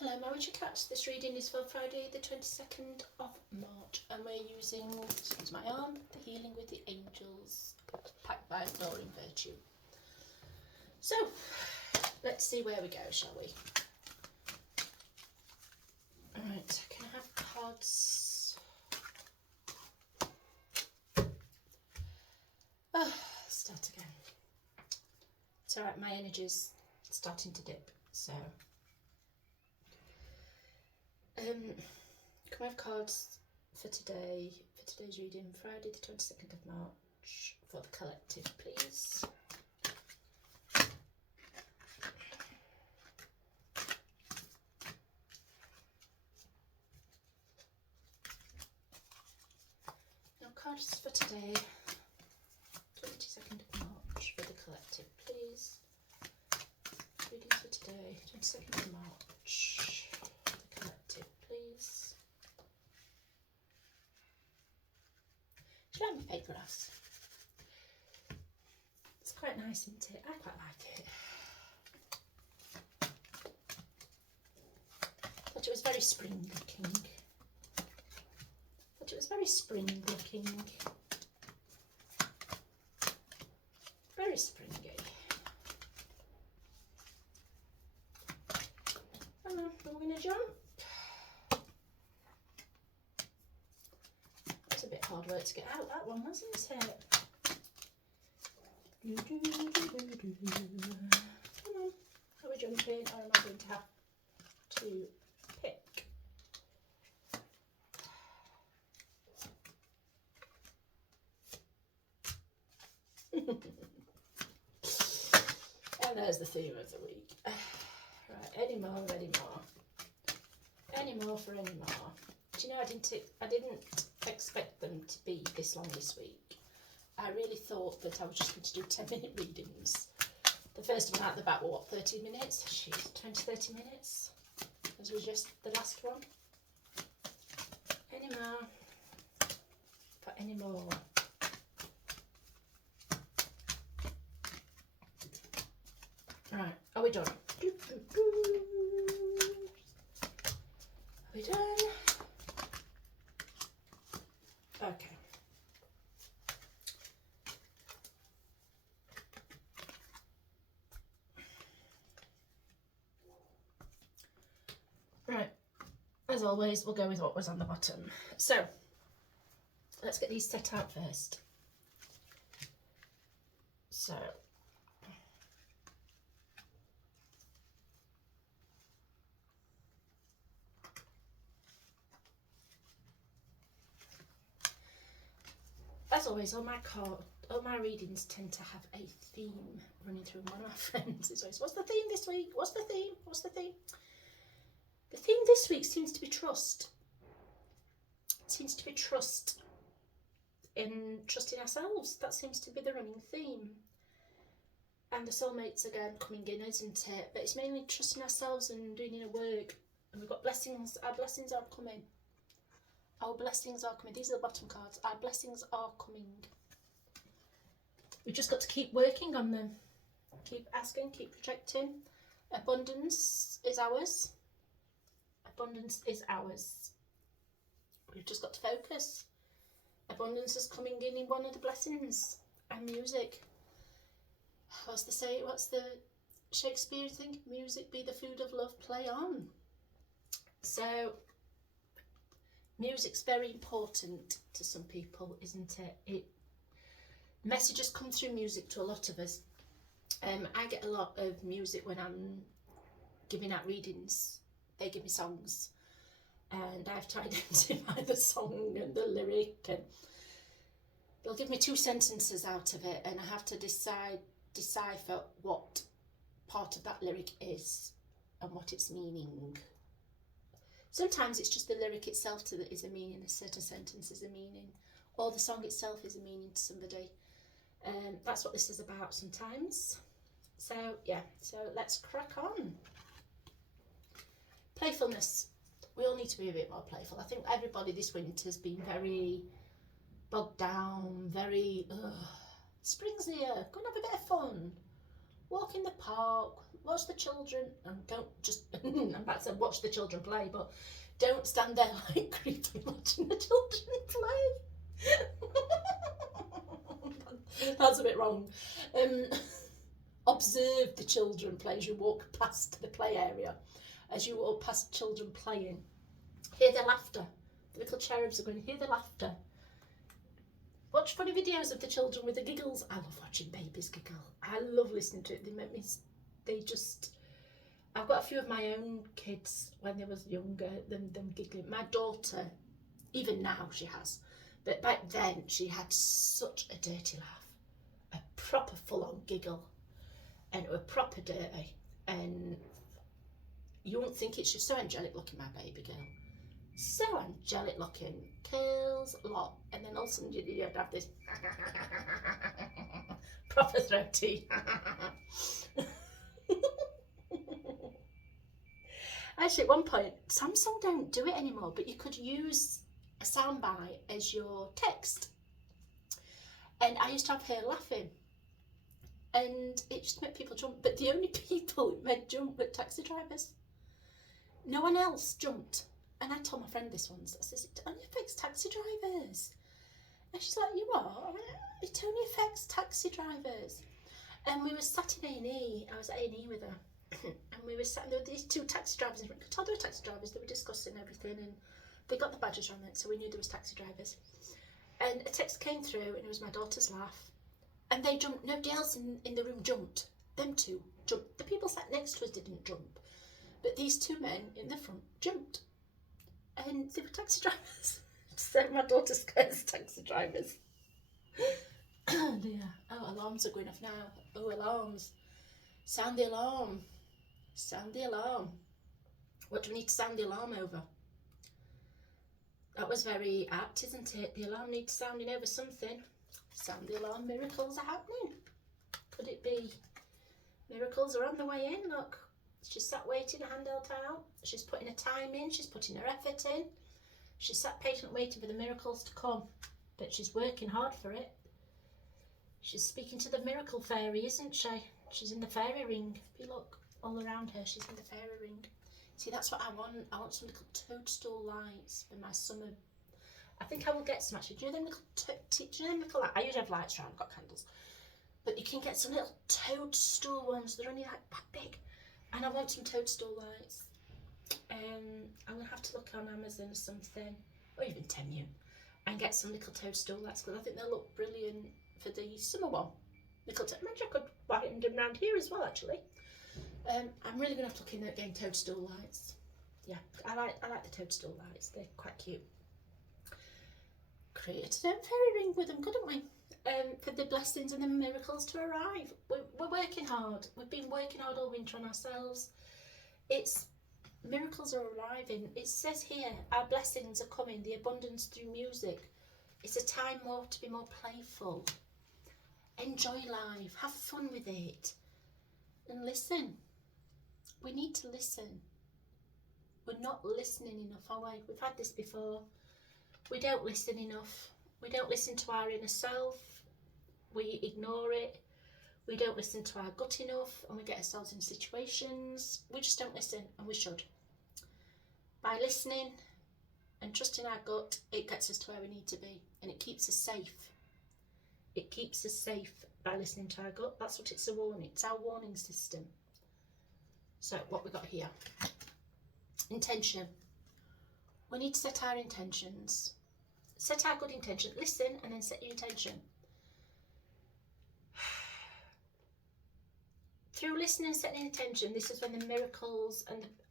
Hello my witchy cats, this reading is for Friday the 22nd of March and we're using, excuse my arm, the Healing with the Angels packed by Doreen Virtue. So, let's see where we go, shall we? Alright, can I have cards? Oh, start again. It's alright, my energy's starting to dip, so... can we have cards for today, for today's reading, Friday the 22nd of March, for the collective, please? Now cards for today, 22nd of March, for the collective, please. Reading for today, 22nd of March, for the collective, please. Should I have my paper glass? It's quite nice, isn't it? I quite like it. Thought it was very spring looking. Thought it was very spring looking. Very springy. Come on, I'm going to jump. It's a bit hard work to get out, that one, wasn't it? Come on, are we jumping or am I going to have to pick? And there's the theme of the week. Right, any more, any more for any more. Do you know, I didn't expect them to be this long this week. I really thought that I was just going to do 10-minute readings. The first one out the back were what, 30 minutes? Jeez, 20-30 minutes. As was just the last one. Any more? For any more. Right, are we done? Are we done? Okay. Right, as always, we'll go with what was on the bottom. So, let's get these set out first. So, as always, all my readings tend to have a theme running through. One of my friends is always, what's the theme this week? What's the theme? What's the theme? The theme this week seems to be trust. It seems to be trust in trusting ourselves. That seems to be the running theme. And the soulmates again coming in, isn't it? But it's mainly trusting ourselves and doing inner work. And we've got blessings. Our blessings are coming. Our blessings are coming. These are the bottom cards. Our blessings are coming. We've just got to keep working on them. Keep asking, keep projecting. Abundance is ours. Abundance is ours. We've just got to focus. Abundance is coming in one of the blessings. And music. What's the Shakespeare thing? Music be the food of love, play on. So, music's very important to some people, isn't it? Messages come through music to a lot of us. I get a lot of music when I'm giving out readings. They give me songs and I've tried to identify the song and the lyric, and they'll give me 2 sentences out of it and I have to decipher what part of that lyric is and what it's meaning. Sometimes it's just the lyric itself that is a meaning, a certain sentence is a meaning, or the song itself is a meaning to somebody. That's what this is about sometimes. So yeah, so let's crack on. Playfulness. We all need to be a bit more playful. I think everybody this winter has been very bogged down, very, spring's here, go and have a bit of fun. Walk in the park, watch the children, and don't just, I'm about to say watch the children play, but don't stand there like creepy watching the children play. That's a bit wrong. Observe the children play as you walk past the play area, as you walk past children playing. Hear their laughter. The little cherubs are going to hear the laughter. Watch funny videos of the children with the giggles. I love watching babies giggle. I love listening to it. They make me, I've got a few of my own kids when they was younger, them giggling. My daughter, even now she has, but back then she had such a dirty laugh. A proper full-on giggle. And it was proper dirty. And you won't think it's just so angelic looking, my baby girl. So angelic looking, curls a lot, and then all of a sudden you'd have this proper throaty. Actually, at one point, Samsung don't do it anymore, but you could use a soundbite as your text. And I used to have her laughing, and it just made people jump. But the only people it made jump were taxi drivers. No one else jumped. And I told my friend this once, I said, it only affects taxi drivers. And she's like, you are? It only affects taxi drivers. And we were sat in A&E, I was at A&E with her, and we were sat, and there were these two taxi drivers, and I could tell they were taxi drivers, they were discussing everything, and they got the badges on it, so we knew there was taxi drivers. And a text came through, and it was my daughter's laugh, and they jumped. Nobody else in the room jumped. Them two jumped. The people sat next to us didn't jump, but these two men in the front jumped. And they were taxi drivers. So my daughter scares taxi drivers. Oh dear. Oh, alarms are going off now. Oh, alarms. Sound the alarm. Sound the alarm. What do we need to sound the alarm over? That was very apt, isn't it? The alarm needs sounding over something. Sound the alarm. Miracles are happening. Could it be? Miracles are on the way in, look. She's sat waiting, her hand held out. She's putting her time in. She's putting her effort in. She's sat patient waiting for the miracles to come. But she's working hard for it. She's speaking to the miracle fairy, isn't she? She's in the fairy ring. If you look all around her, she's in the fairy ring. See, that's what I want. I want some little toadstool lights for my summer. I think I will get some actually. Do you know them little lights? I usually have lights around. I've got candles. But you can get some little toadstool ones. They're only like that big. And I want some toadstool lights. I'm going to have to look on Amazon or something, or even Temu, and get some little toadstool lights, because I think they'll look brilliant for the summer one. Maybe I could buy them around here as well, actually. I'm really going to have to look in at getting toadstool lights. Yeah, I like the toadstool lights. They're quite cute. Created a fairy ring with them, couldn't we? For the blessings and the miracles to arrive. We're working hard. We've been working hard all winter on ourselves. Miracles are arriving. It says here, our blessings are coming, the abundance through music. It's a time to be more playful. Enjoy life. Have fun with it. And listen. We need to listen. We're not listening enough, are we? We've had this before. We don't listen enough. We don't listen to our inner self. We ignore it. We don't listen to our gut enough, and we get ourselves in situations. We just don't listen, and we should. By listening and trusting our gut, it gets us to where we need to be, and it keeps us safe. It keeps us safe by listening to our gut. That's what it's a warning. It's our warning system. So what we got here? Intention. We need to set our intentions. Set our good intention. Listen and then set your intention. Through listening and setting intention, this is when the miracles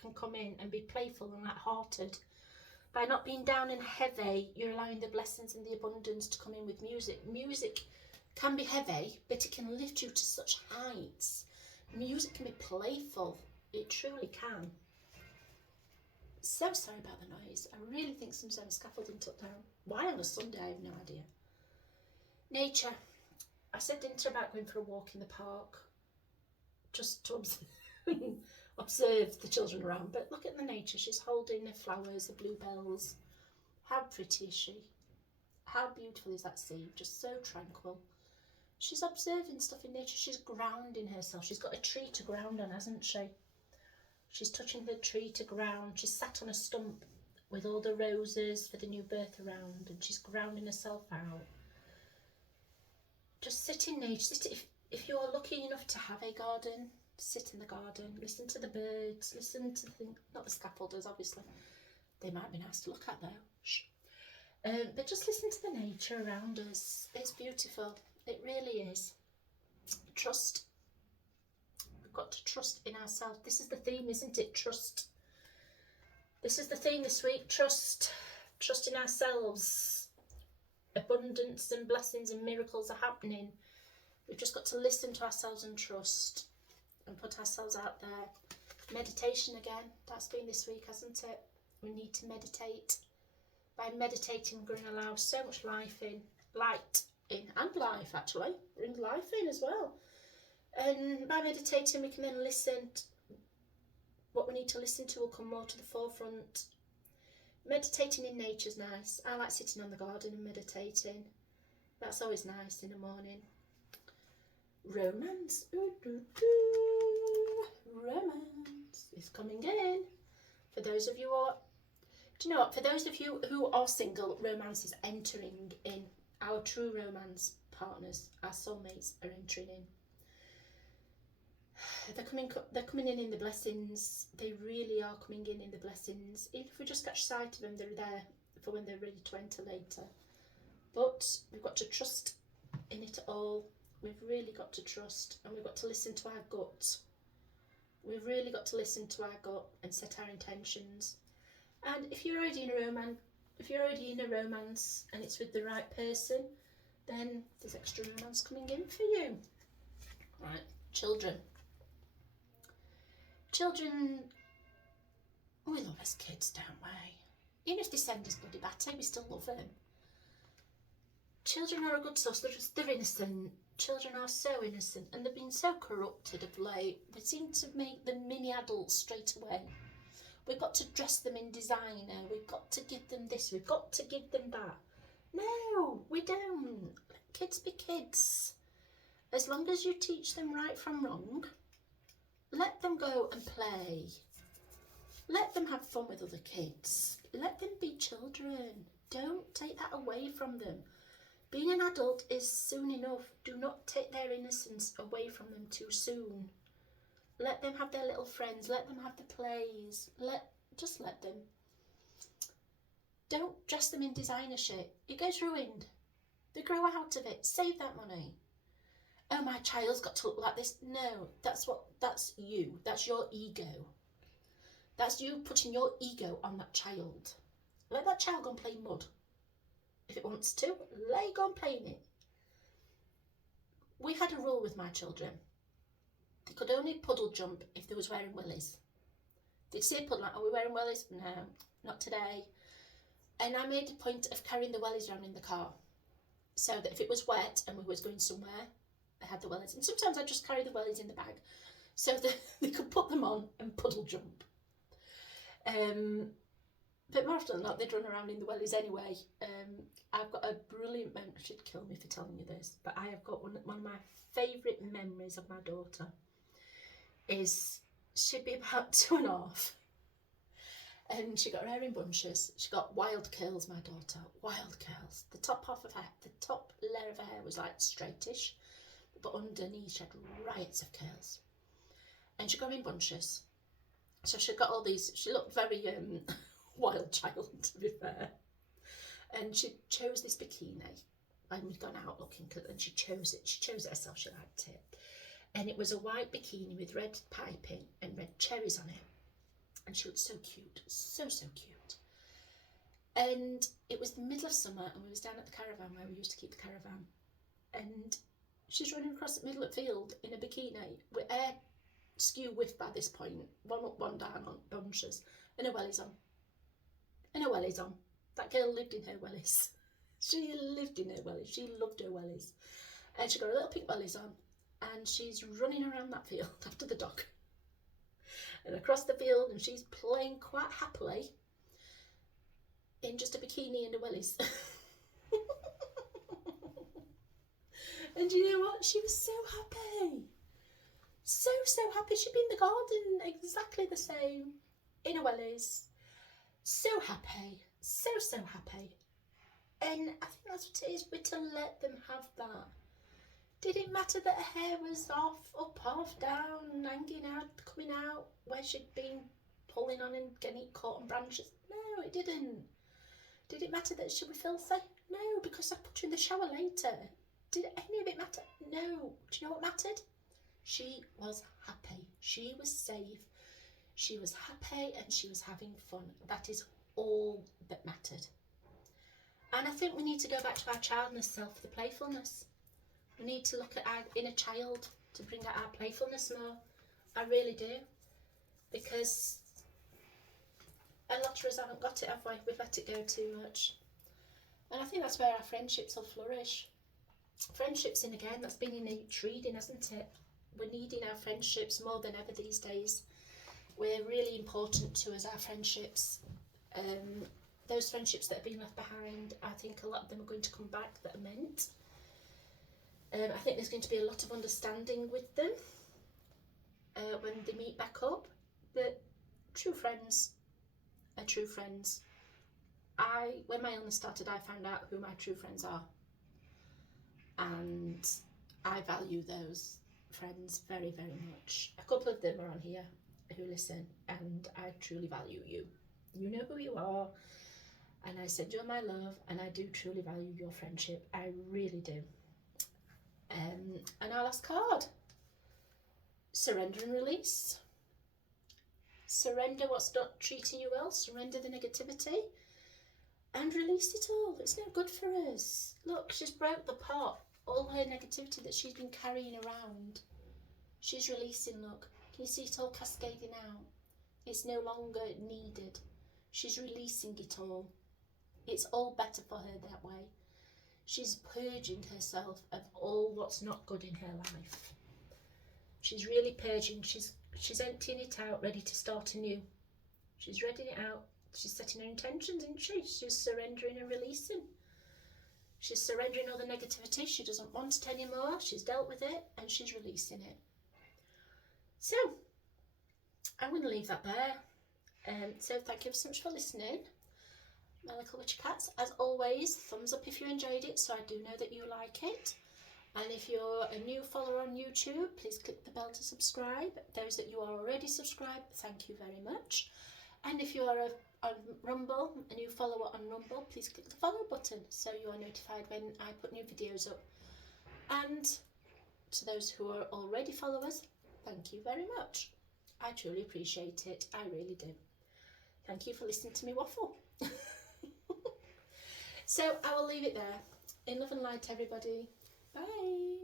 can come in, and be playful and light-hearted. By not being down and heavy, you're allowing the blessings and the abundance to come in with music. Music can be heavy, but it can lift you to such heights. Music can be playful. It truly can. So sorry about the noise. I really think some sort of scaffolding took down. Why on a Sunday? I have no idea. Nature. I said to her about going for a walk in the park, just to observe the children around. But look at the nature. She's holding the flowers, the bluebells. How pretty is she? How beautiful is that sea? Just so tranquil. She's observing stuff in nature. She's grounding herself. She's got a tree to ground on, hasn't she? She's touching the tree to ground. She's sat on a stump with all the roses for the new birth around, and she's grounding herself out. Just sit in nature. If you're lucky enough to have a garden, sit in the garden. Listen to the birds. Listen to not the scaffolders, obviously. They might be nice to look at though. Shh. But just listen to the nature around us. It's beautiful. It really is. Trust. We've got to trust in ourselves. This is the theme, isn't it? Trust. This is the theme this week. Trust. Trust in ourselves. Abundance and blessings and miracles are happening. We've just got to listen to ourselves and trust and put ourselves out there. Meditation again. That's been this week, hasn't it? We need to meditate. By meditating, we're going to allow so much life in, light in, and life actually. Bring life in as well. And by meditating, we can then listen. What we need to listen to will come more to the forefront. Meditating in nature's nice. I like sitting on the garden and meditating. That's always nice in the morning. Romance. Ooh, doo, doo. Romance is coming in. For those of you who are, do you know what? For those of you who are single, romance is entering in. Our true romance partners, our soulmates, are entering in. They're coming in the blessings. They really are coming in the blessings. Even if we just catch sight of them, they're there for when they're ready to enter later. But we've got to trust in it all. We've really got to trust, and we've got to listen to our gut. We've really got to listen to our gut and set our intentions. And if you're already in a romance, and it's with the right person, then there's extra romance coming in for you. Right, children. Children, we love as kids, don't we? Even if they send us bloody batty, we still love them. Children are a good source. They're innocent. Children are so innocent, and they've been so corrupted of late. We seem to make them mini adults straight away. We've got to dress them in designer. We've got to give them this. We've got to give them that. No, we don't. Let kids be kids. As long as you teach them right from wrong, let them go and play. Let them have fun with other kids. Let them be children. Don't take that away from them. Being an adult is soon enough. Do not take their innocence away from them too soon. Let them have their little friends. Let them have the plays. Just let them. Don't dress them in designer shit. It gets ruined. They grow out of it. Save that money. Oh, my child's got to look like this. No, that's you. That's your ego. That's you putting your ego on that child. Let that child go and play mud. If it wants to, let it go and play in it. We had a rule with my children. They could only puddle jump if they was wearing willies. They'd see a puddle, like, are we wearing wellies? No, not today. And I made a point of carrying the wellies around in the car, so that if it was wet and we was going somewhere, I had the wellies. And sometimes I just carry the wellies in the bag, so that they could put them on and puddle jump. But more often than not, they'd run around in the wellies anyway. I've got a brilliant memory. She'd kill me for telling you this, but I have got one of my favourite memories of my daughter is she'd be about 2.5, and she got her hair in bunches. She got wild curls, my daughter, wild curls. The top layer of her hair was like straightish, but underneath she had riots of curls, and she got them in bunches. So she got all these. She looked very wild child, to be fair. And she chose this bikini, and we'd gone out looking, and she chose it. She chose it herself. She liked it. And it was a white bikini with red piping and red cherries on it. And she looked so cute, so cute. And it was the middle of summer, and we was down at the caravan where we used to keep the caravan. And she's running across the middle of the field in a bikini with hair skew whiff by this point, one up, one down on bunches, and her wellies on. And her wellies on. That girl lived in her wellies. She lived in her wellies. She loved her wellies. And she got her little pink wellies on, and she's running around that field after the dog. And across the field, and she's playing quite happily in just a bikini and her wellies. And you know what? She was so happy. So happy. She'd been in the garden exactly the same, in her wellies. So happy. So happy. And I think that's what it is. We're to let them have that. Did it matter that her hair was off, up, half down, hanging out, coming out, where she'd been pulling on and getting caught on branches? No, it didn't. Did it matter that she was filthy? No, because I put her in the shower later. Did any of it matter? No. Do you know what mattered? She was happy. She was safe. She was happy and she was having fun. That is all that mattered. And I think we need to go back to our childness self, the playfulness. We need to look at our inner child to bring out our playfulness more. I really do. Because a lot of us haven't got it, have we? We've let it go too much. And I think that's where our friendships will flourish. Friendships, and again, that's been innate reading, hasn't it? We're needing our friendships more than ever these days. We're really important to us, our friendships. Those friendships that have been left behind, I think a lot of them are going to come back that are meant. I think there's going to be a lot of understanding with them when they meet back up. But true friends are true friends. When my illness started, I found out who my true friends are. And I value those friends very, very much. A couple of them are on here who listen, and I truly value you. You know who you are, and I send you my love, and I do truly value your friendship. I really do. And our last card, surrender and release. Surrender what's not treating you well, surrender the negativity, and release it all. It's no good for us. Look, she's broke the pot. All her negativity that she's been carrying around, she's releasing. Look, can you see it all cascading out? It's no longer needed. She's releasing it all. It's all better for her that way. She's purging herself of all what's not good in her life. She's really purging. She's emptying it out, ready to start anew. She's reading it out. She's setting her intentions, isn't she? She's surrendering and releasing. She's surrendering all the negativity. She doesn't want it anymore. She's dealt with it and she's releasing it. So, I'm going to leave that there. So thank you so much for listening, my little witchy cats. As always, thumbs up if you enjoyed it, so I do know that you like it. And if you're a new follower on YouTube, please click the bell to subscribe. Those that you are already subscribed, thank you very much. And if you are on Rumble, a new follower on Rumble, please click the follow button so you are notified when I put new videos up. And to those who are already followers, thank you very much. I truly appreciate it. I really do. Thank you for listening to me waffle. So I will leave it there. In love and light, everybody. Bye.